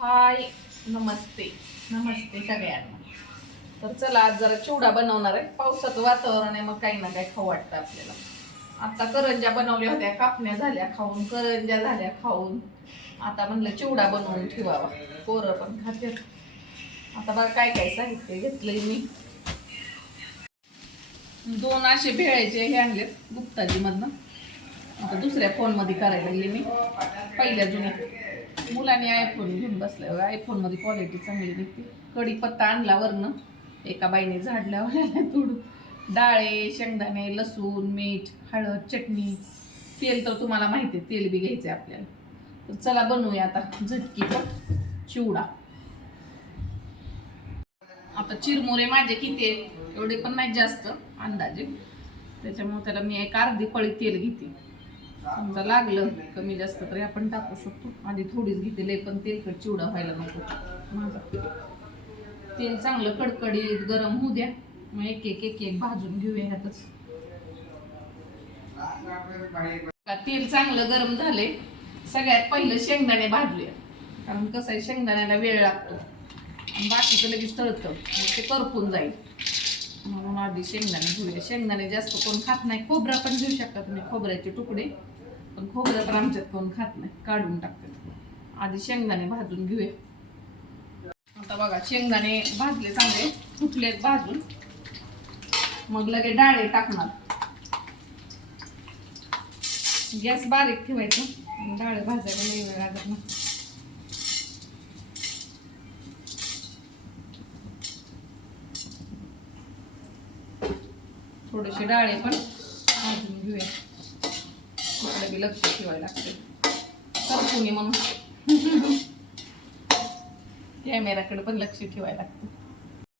हाय नमस्ते. नमस्ते सगळ्यांना. तर चला आज जरा चिवडा बनवणार आहे. पावसाचं वातावरण आहे मग काही ना काही खाऊ वाटतं आपल्याला. आता करंज्या बनवल्या होत्या कापण्या झाल्या खाऊन करंज्या झाल्या खाऊन. आता म्हणलं चिवडा बनवून ठेवावा. पोरं पण खाते आता बघा काय काय साहित्य घेतलंय मी. दोन असे भेळायचे हे आणलेत गुप्ताजी मधनं आता दुसऱ्या फोनमध्ये करायला लागले मी. पहिल्या जुन्या. मुलाने आयफोन घेऊन बसल्यावर आयफोनमध्ये क्वालिटी चांगली निघते. कढीपत्ता आणला वरनं. एका बाईने झाड लावलेला तोडून. डाळे शेंगदाणे लसूण मीठ हळद चटणी. तेल तर तुम्हाला माहिती आहे तेल बी घ्यायचं आहे आपल्याला. तर चला बनवूया आता झटकीपट चिवडा. आता चिरमुरे माझे किती आहेत? एवढे पण नाही जास्त अंदाजे. त्याच्यामुळे त्याला मी एक अर्धी पळी तेल घेते. समजा लागलं कमी जास्त तरी आपण टाकू शकतो. आधी थोडीच घेते पण तेलकट चिवडा व्हायला नको. माझा. तेल चांगलं कडकडीत गरम होऊ द्या. मग एक एक एक एक भाजून घेऊया ह्यातच. का तेल चांगलं गरम झाले सगळ्यात पहिलं शेंगदाणे भाजूया. कारण कसं आहे शेंगदाण्याला वेळ लागतो. बाकीचं लगेच तळतं. ते करपून जाईल. म्हणून आधी शेंगदाणे घेऊया. शेंगदाणे जास्त कोण खात नाही. खोबरा पण घेऊ शकता तुम्ही खोबऱ्याचे तुकडे. पण खोबरं तर आमच्यात कोण खात नाही. काढून टाकतात आधी शेंगदाणे भाजून घेऊया. आता बघा शेंगदाणे भाजले चांगले. फुटले भाजून. मग लगे डाळे टाकणार. गॅस बारीक ठेवायचं. डाळे भाजायला लई वेळ लागत ना थोडेसे डाळे पण भाजून घेऊया. तिकडे लक्ष ठेवायला लागते करपुनी म्हणून. कॅमेराकडे पण लक्ष ठेवायला लागते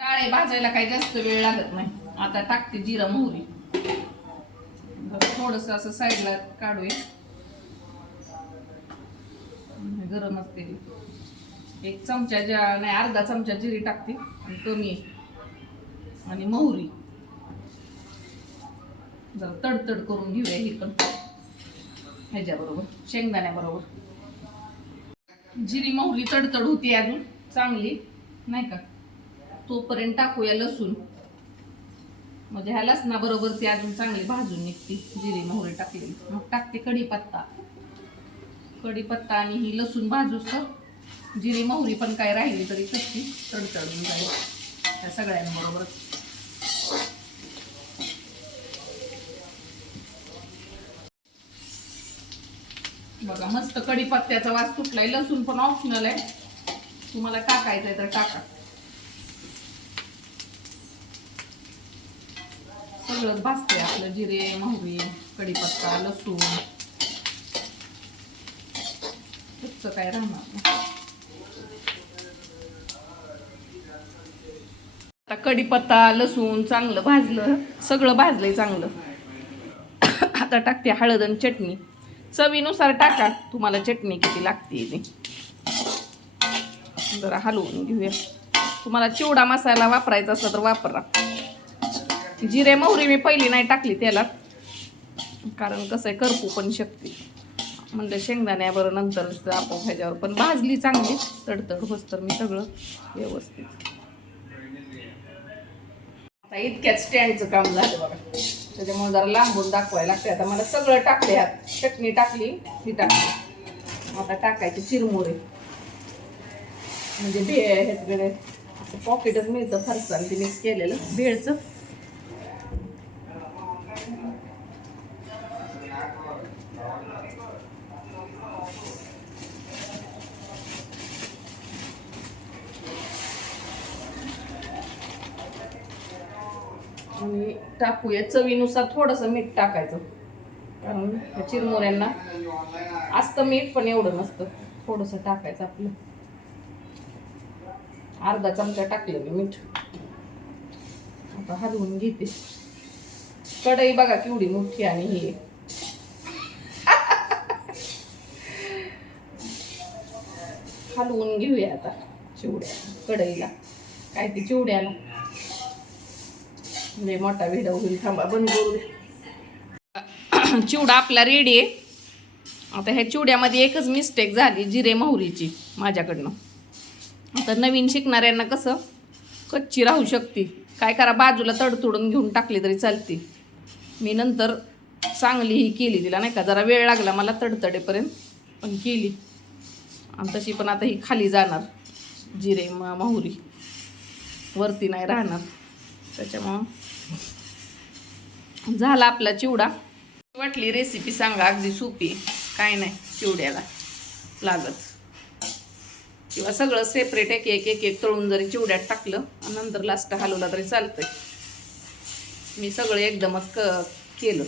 डाळे भाजायला काही जास्त वेळ लागत नाही. आता टाकते जिरा मोहरी. थोडस असं साईडला काढूया. गरम असते एक चमचा ज्या नाही अर्धा चमचा जिरी टाकते. आणि कमी. आणि मोहरी. जरा तडतड करून घेऊया ही पण. ह्याच्याबरोबर शेंगदाण्याबरोबर. जिरी मोहरी तडतड होती अजून चांगली नाही का? तोपर्यंत टाकूया लसूण. म्हणजे ह्या लसणाबरोबर ती अजून चांगली भाजून निघते जिरी मोहरी टाकलेली. मग टाकते कढीपत्ता. कढीपत्ता आणि ही लसूण भाजूस तर जिरी मोहरी पण काय राहिली तरी कच्ची तडतडून जाईल. त्या सगळ्यांबरोबरच. बघा मस्त कढीपत्त्याचा वास सुटलाय. लसूण पण ऑप्शनल आहे. तुम्हाला टाकायचंय तर टाका. सगळं भाजते आपलं जिरे मोहरी कढीपत्ता लसूण. कच्चं काय राहणार? आता कढीपत्ता लसूण चांगलं भाजलं. सगळं भाजलंय चांगलं. आता टाकते हळद आणि चटणी. चवीनुसार टाका. तुम्हाला चटणी किती लागते ती. जरा हलवून घेऊया. तुम्हाला चिवडा मसाला वापरायचा असला तर वापरा. जिरे मोहरी मी पहिली नाही टाकली त्याला कारण कसं आहे करपू पण शकते. म्हणलं शेंगदाण्याबरोबर नंतर आपोआप ह्याच्यावर पण भाजली चांगली. तडतड होस तर मी सगळं व्यवस्थित. आता इतक्याच स्टँडचं काम झालं बघा. त्याच्यामुळे जरा लांबून दाखवायला लागते आता मला सगळं टाकले ह्यात. चटणी टाकली ही टाकली. आता टाकायचे चिरमुरे. म्हणजे भेळ हे पॉकेटच मिळतं फरसाण ते मिक्स केलेलं. भेळचं. आणि टाकूया. चवीनुसार थोडंसं मीठ टाकायचं. कारण ह्या चिरमुऱ्यांना असतं मीठ पण एवढं नसतं. थोडंसं टाकायचं आपलं. अर्धा चमचा टाकलं मी मीठ. आता हलवून घेते. कढई बघा केवढी मोठी आणि ही. हलवून घेऊया आता चिवड्या कढईला. काय ते चिवड्याला. लय मोठा व्हिडिओ होईल. थांबा बंद करू दे. चिवडा आपला रेडी आहे. आता ह्या चिवड्यामध्ये एकच मिस्टेक झाली जिरे मोहरीची माझ्याकडनं. आता नवीन शिकणाऱ्यांना कसं कच्ची राहू शकते. काय करा बाजूला तडतोडून घेऊन टाकली तरी चालते. मी नंतर चांगली ही केली तिला नाही का जरा वेळ लागला मला तडतडेपर्यंत पण केली. आणि तशी पण आता ही खाली जाणार जिरे म माहुरी. वरती नाही राहणार. त्याच्यामुळं. झाला आपला चिवडा. वाटली रेसिपी सांगा अगदी सोपी. काय नाही चिवड्याला लागत. किंवा सगळं सेपरेट एक एक एक एक तळून जरी चिवड्यात टाकलं आणि नंतर लास्ट हलवला तरी चालतंय. मी सगळं एकदमच क केलं.